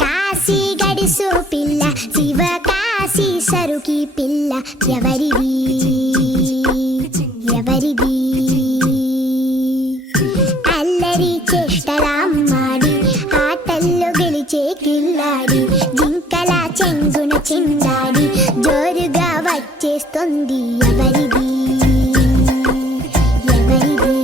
కాశీ గడిసో పిల్ల శివ కాశీ సరుకి పిల్ల ఎవరిది ఎవరిది అల్లరి చేష్టలామ్మాడి ఆటల్లో గెలిచే కిల్లాడి జింకల చెంగున చిందాడి జోరుగా వచ్చేస్తుంది ఎవరిది ఎవరిది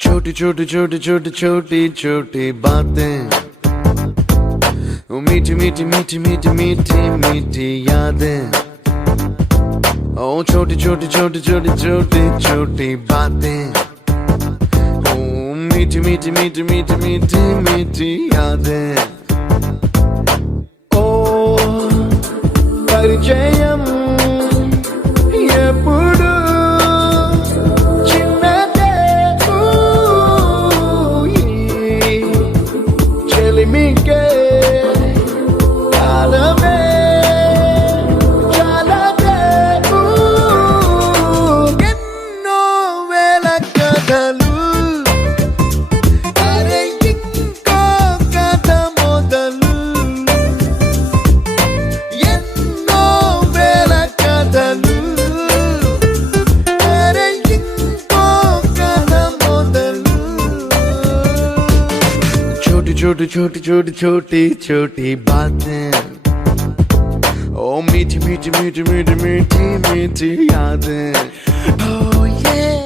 छोटी छोटी छोटी छोटी छोटी छोटी बातें, वो मीठी मीठी मीठी मीठी मीठी मीठी यादें। ओ छोटी छोटी छोटी छोटी छोटी छोटी बातें, ओ मीठी मीठी मीठी मीठी मीठी मीठी यादें। ओ परिचयम ఎప్పుడు చిన్నదే చెలిమికే छोटी छोटी छोटी छोटी छोटी बातें, ओ मीठी मीठी मीठी मीठी मीठी मीठी यादें. Oh yeah.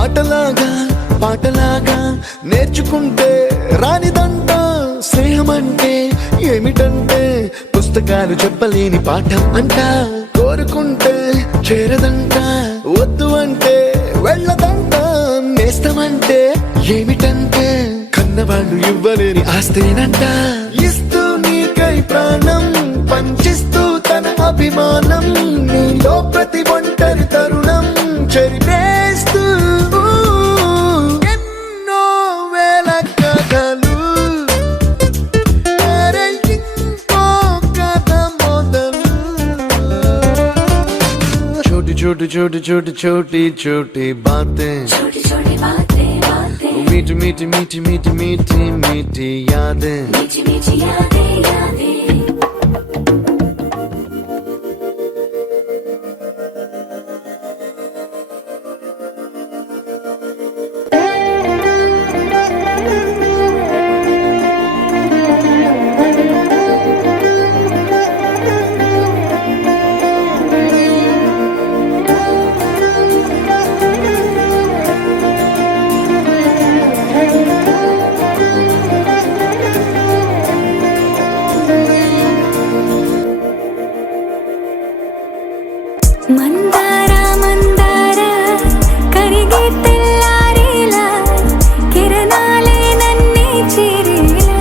ఆటలాగా పాటలాగా నేర్చుకుంటే రానిదంట స్నేహం అంటే ఏమిటంటే పుస్తకాలు చెప్పలేని పాఠం అంట. కోరుకుంటే చేరదంట, వద్దు అంటే వెళ్ళదంట. నేస్తమంటే ఏమిటంటే కన్నవాళ్ళు ఇవ్వలేని ఆస్తేనంట. ఇస్తూ నీకై ప్రాణం పంచిస్తూ తన అభిమానం, నీలో ప్రతి ఒంటరి తరుణం చెరిపేస్తూ ఎన్నో వేల కథలు. అరే ఇంకో కథ మొదలు. छोटी छोटी छोटी छोटी छोटी छोटी बातें, छोटी छोटी बातें बातें, मीठी मीठी मीठी मीठी मीठी मीठी यादें. मीठी मीठी यादें यादें. మందార మందార కరిగే తెల్లారేలా, కిరణాలే నన్నే చేరేలా.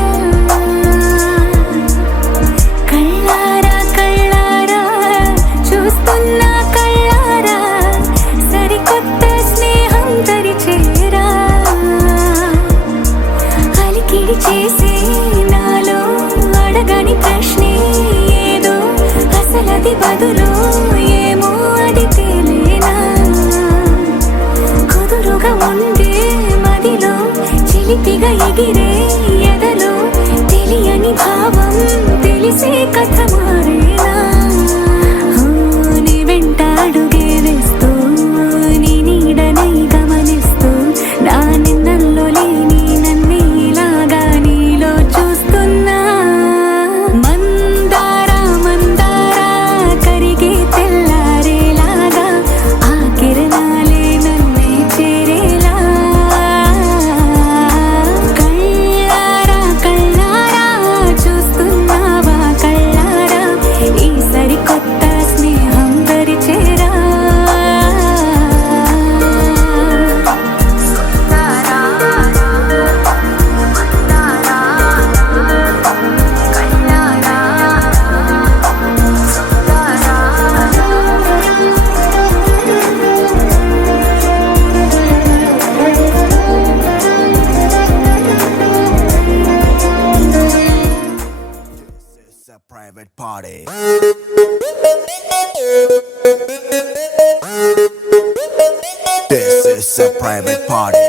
కళ్ళారా కళ్ళారా చూస్తున్నా కళ్ళారా, సరికొత్త స్నేహం తరిచేరా. అలికిడి చేసే నాలో అడగని ప్రశ్నే ఏదో, అసలది బదులు ఏమో అది తేలేనా. కుదురుగా ఉండే మదిలో చిలిపిగా ఎగిరే ఎదలో, తెలియని భావం తెలిసే కథ మారేనా. నీ వెంట అడుగే వేస్తూ, నీ నీడనై గమనిస్తూ, నా నిన్నల్లో లేని నన్నే ఇలాగా నీలో చూస్తున్నా. మందార మందార కరిగే తెల్లారేలాగా, ఆ కిరణాలే నన్నే చేరేలా. కళ్ళారా కళ్ళారా చూస్తున్నావా కళ్ళారా, ఈ సరికొత్త స్నేహం పరిచేరా. It's a private party. This is a private party.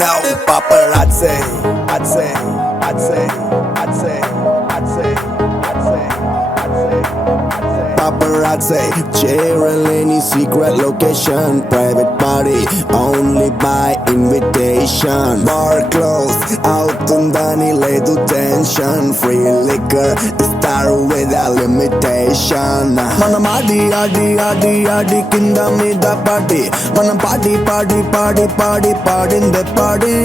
No paparazzi. I'd say, I'd say, I'd say, I'd say, I'd say, I'd say, I'd say. Paparazzi, cheering any secret location. Private party, only by invitation. Bar closed, out on Danny ledu tension. Free liquor, start without limitation. Manam adi adi adi adi kinda mida party. Manam party party party party party in the party.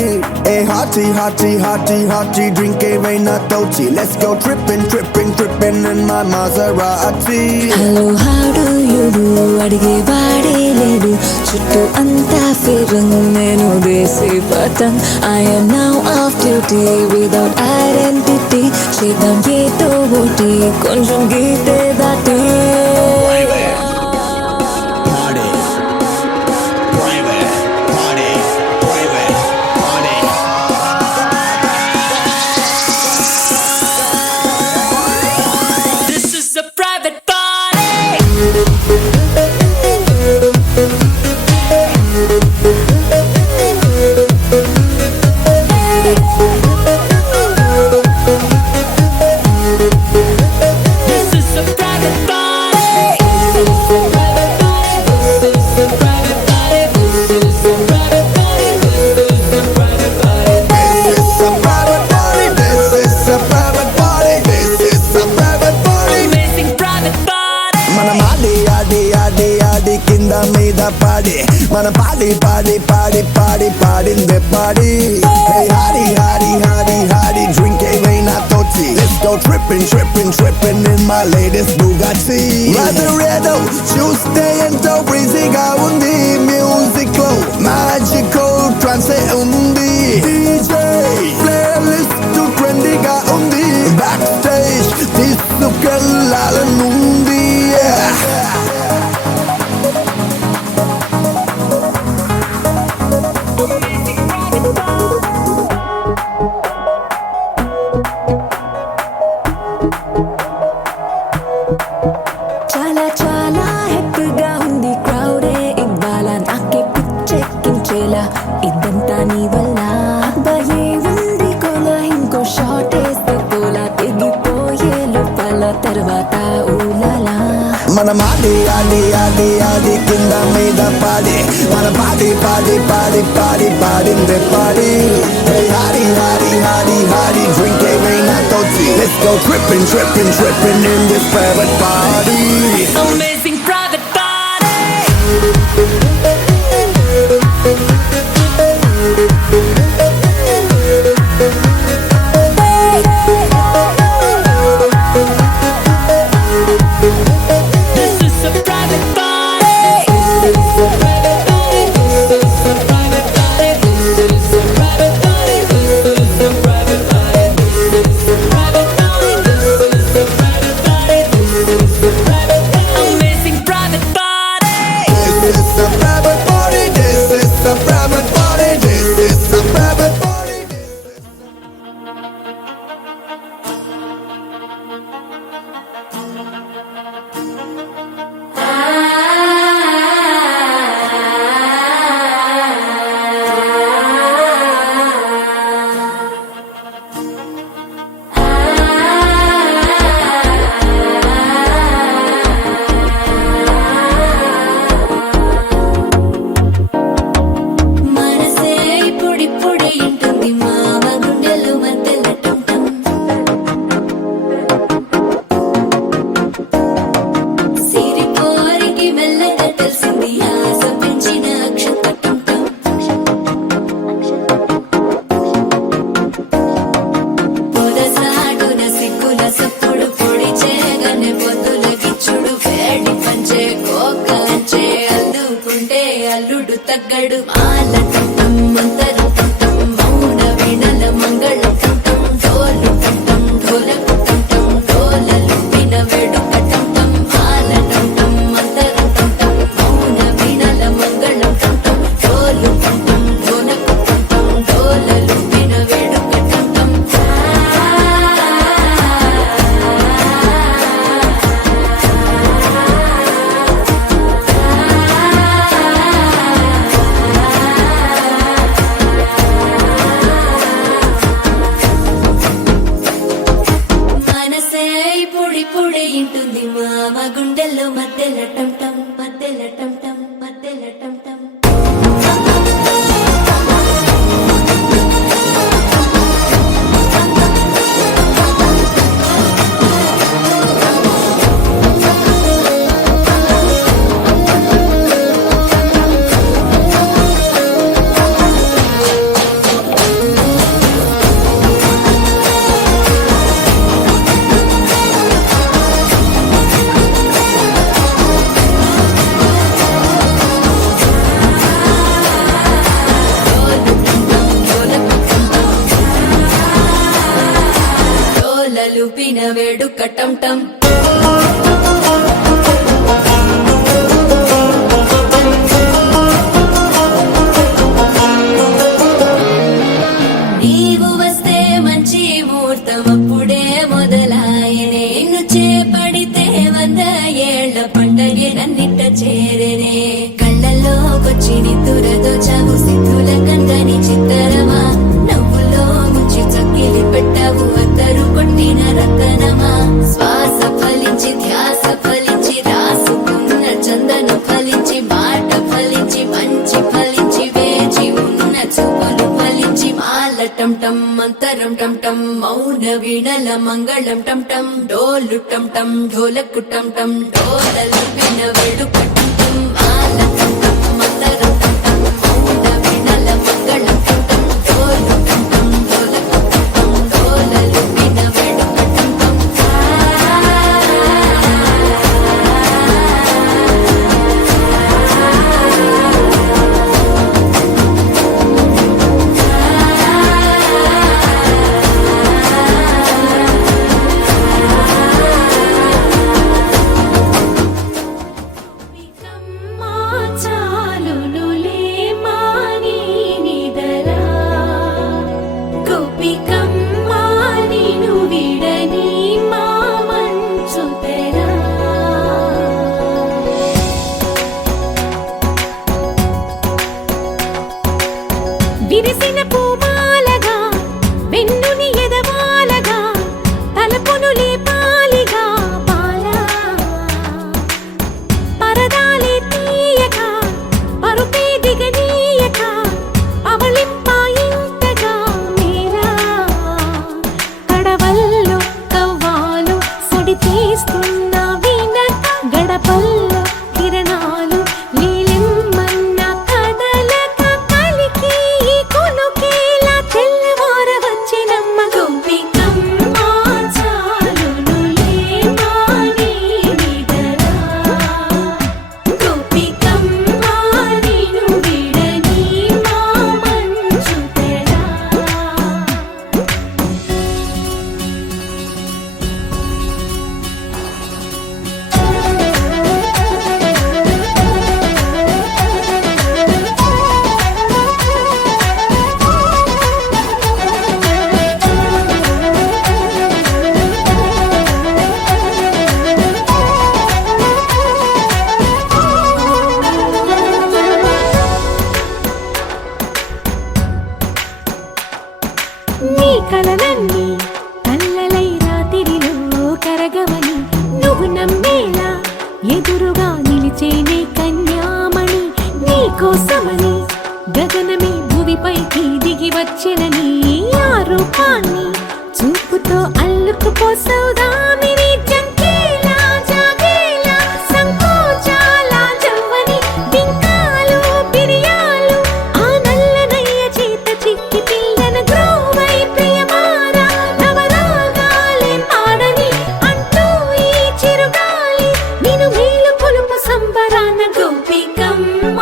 Hey hearty hearty hearty hearty, drink a veina tochi. Let's go tripping tripping tripping in my Maserati. Hello how do you do అడిగే వాడే లేడు, చుట్టూ అంతా ఫిరంగ్, నేను దేశీ పతంగ్. I am now off duty without identity. చేద్దాం ఏదో ఒకటి కొంచెం గీతే దాటి. Party, private party, private party. This is a private party. మన పాడి పాడి పాడి పాడి పాడిందే పాడి Hey Hardy, Hardy, Hardy, Hardy, drink ఏమైనా తోచి Let's go tripping, tripping, tripping in my latest Bugatti Rather ఏదో చూస్తే ఎంతో బ్రీజీగా ఉంది మ్యూజిక్ లో మ్యాజికల్ ట్రాన్స్ ఉంది DJ ప్లేలిస్ట్ ట్రెండీగా ఉంది బ్యాక్ స్టేజ్ తీసుకెళ్ళాలనుంది చాలా చాలా హ్యాపీగా ఉంది క్రౌడే ఇవాళ నాకే పిచ్చెక్కించేలా ఇదంతా నీ వల్ల అబ్బాయే ఉంది కోలా ఇంకో షాట్ వేస్తే పోలా తెగిపోయే లోపల తర్వాత ఊలాలా మన మాడి ఆడి ఆడి ఆడి కింద మీద పాడి మన పాడి పాడి పాడి పాడి పాడిందే పాడి Hey Hardy, Hardy, Hardy, Hardy, drink ఏమైనా తోచి Let's go tripping, tripping, tripping in this private party Amazing private party. This is a private party. This is a private party. This is a private party. This is a private party. This is a private party. This is a private party. This is a private party. This is a private party. Amazing private party. This is a private party This is a private party This is a private party మనసే ఇప్పుడిప్పుడే ఇంటుంది మావ గుండెలు మధ్యలో టంటం సిరిపోరికి మెల్లగా తెలిసింది ఆశ పెంచిన అక్షత టంటం పొదసాటున సిగ్గుల సప్పుడు పొడి చేయగానే పొద్దుల గిచ్చుడు వేడి పంచే కోకంచే అల్లుకుంటే అల్లుడు తగ్గడు మాల టంటం మంతరం టంటం మౌన వీణల మంగళం టంటం డోలు టంటం ఢోలకు టంటం డోలలు విన వేడుక టంటం మాల టంటం మంతరం టంటం మౌన వీణల మంగళం టంటం డోలు టంటం ఢోలకు టంటం డోలలు విన వేడుక టంటం మనసే ఇప్పుడిప్పుడే ఇంటుంది మామ గుండెల్లో మధ్యలో టంటం మధ్యలో టంటం మధ్యలో టంటం లూపిన వేడుక టంటం నీవు వస్తే మంచి ముహూర్తం అప్పుడే మొదలాయనే నిన్ను చేపడితే 100 ఏళ్ల పండగే నన్నిట్ట చేరనే కళ్ళల్లోకొచ్చి నిద్దురతో చావు సిద్ధుల కందని చిత్తరమా నవ్వులో ముంచి చక్కిలి పెట్టావు అద్దరు కొట్టిన రతనమా శ్వాస ఫలించి ధ్యాస ఫలించి రాసుకున్న చందన ఫలించి మాట ఫలించి మంచి ఫలించి వేచి ఉన్న చూపులు ఫలించి మాల టంటం మంతరం టంటం మౌన వీణల మంగళం టంటం డోలు టంటం ఢోలకు టంటం డోలలు విన వేడుక టంటం మాల టంటం మంతరం టంటం పరుగులే పాలిగా పాలా పరదాలే తీయక పరుపే దిగనీయక అవళింపాయింతగా మీరా కడవల్లో కవ్వాలు సడి తీస్తున్న వీణత గడపల్లో కిరణాలు నీలిమ్మన్న కదలక కలికి ఈ కొనుకేలా తెల్లవార వచ్చినమ్మ గోపికమ్మ చాలునులే మాని నిదరా గోపికమ్మ నిను విడని మా మంచు తెరా నీ కలలన్నీ కల్లలై రాత్రిలో కరగవని నువ్వు నమ్మేలా ఎదురుగా నిలిచేనే కన్యామణి నీ కోసమని గగనమే భూమిపైకి దిగి వచ్చినని ఆ రూపాన్ని చూపుతో అల్లుకుపోసౌదామిని జంకేలా జాగేలా సంకోచాల జవ్వని బింకాలు బిరియాలు ఆ నల్లనయ్య చేత చిక్కి పిల్లన గ్రోవై ప్రియమారా నవరాగాలే పాడని అంటూ ఈ చిరుగాలి నిన్ను మేలు కొలుపు సంబరాన గోపికమ్మ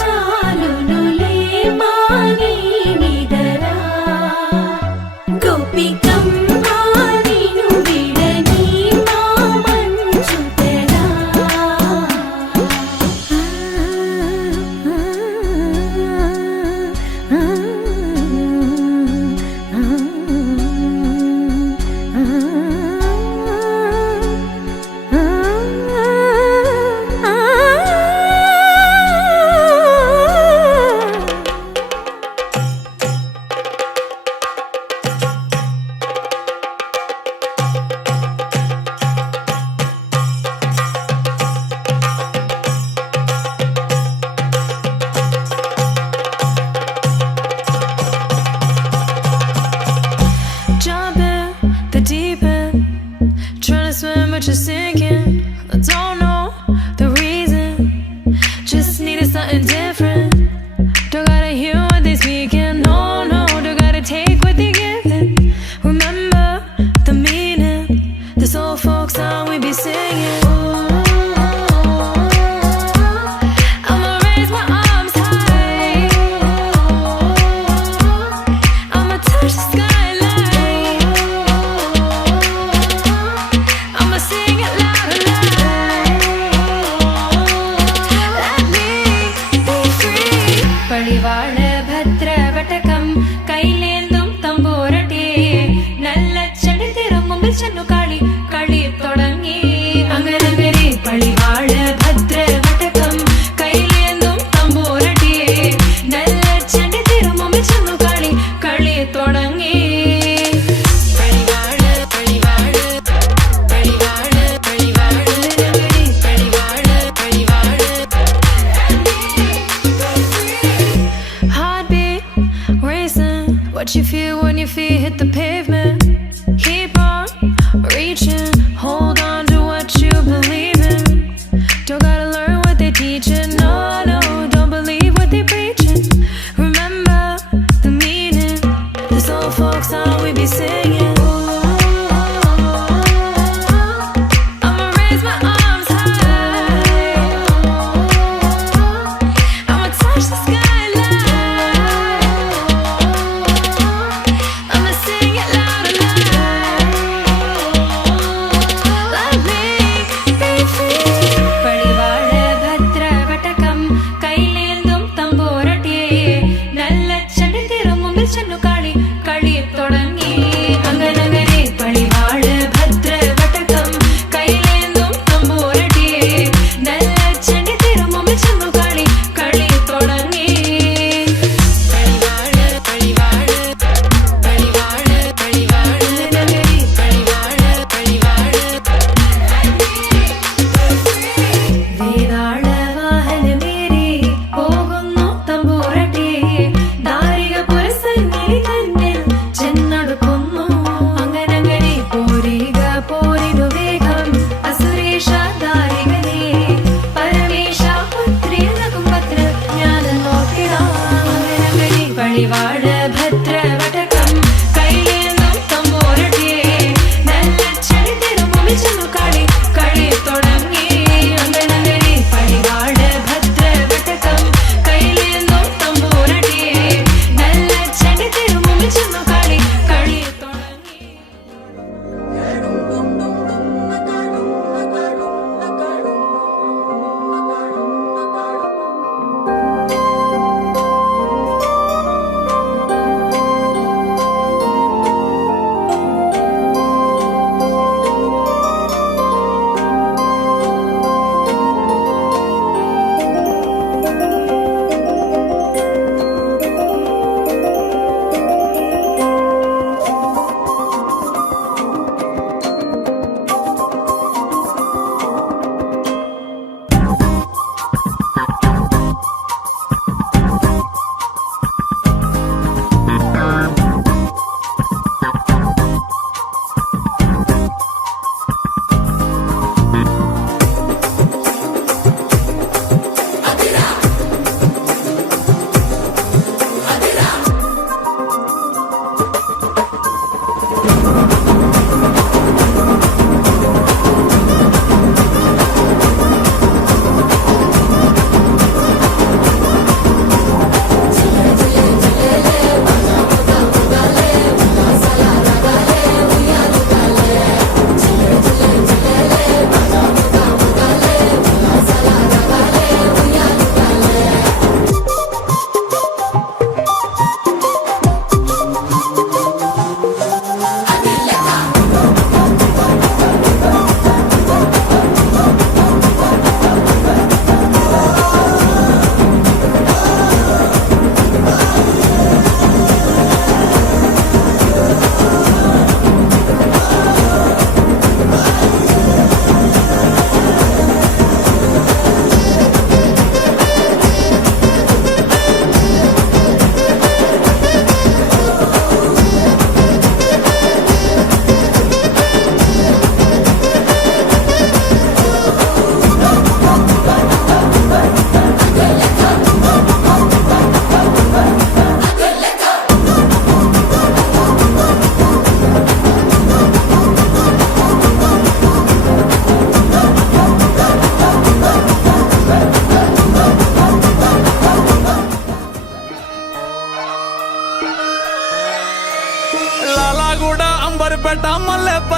చాలునులే మాని నిదరా గోపికమ్మ నిను విడని మా మంచు తెరా Jump in the deep end, trying to swim but you're sinking. I don't know the reason, just needed something different. Don't gotta hear what they speaking, no, no, don't gotta take what they giving. Remember the meaning, this old folk song we be singing. I'ma raise my arms high, I'ma touch the skyline, I'ma sing it loud and loud. Let me be free. பழிவாழ பத்ர வட்டகம் கையிலேந்தும் தம்போரட்டே நல்ல செடி திரும்பும் சென்னு காளி களி தொடங்கி அங்கனங்கரே பழிவாழ பத்ர வட்டகம் கையிலேந்தும் தம்போரட்டே நல்ல செடி திரும்பும் சென்னு காளி களி தொடங்கி பழிவாழ பழிவாழ பழிவாழ பழிவாழ பழிவாழ பழிவாழ Heartbeat racing, what you feel when your feet hit the pavement. Keep on reaching.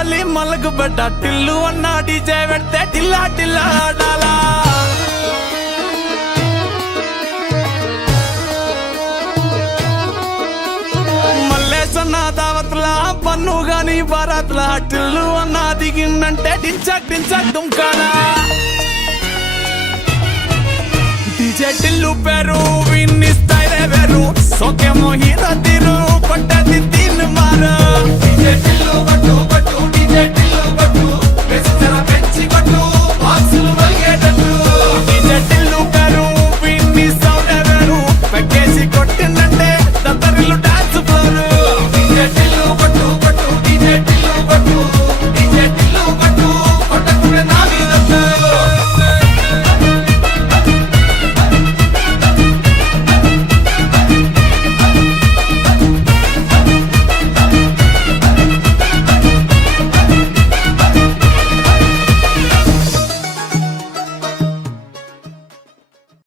Baahubali Malagu బెట్ట టిల్లు అన్న డీజే పెడితే టిల్లా టిల్లా ఆడాలా మల్లేసన్న దావత్లా పన్ను గాని బారాత్లా టిల్లు అన్న దిగిందంటే డించక్ డించక్ దుంకాలా డీజే టిల్లు పేరు విన్ని స్టైల్ వేరు సోకేమో హీరో తీరు కొట్టది తీన్ మారు డీజే టిల్లు బట్టు బట్టు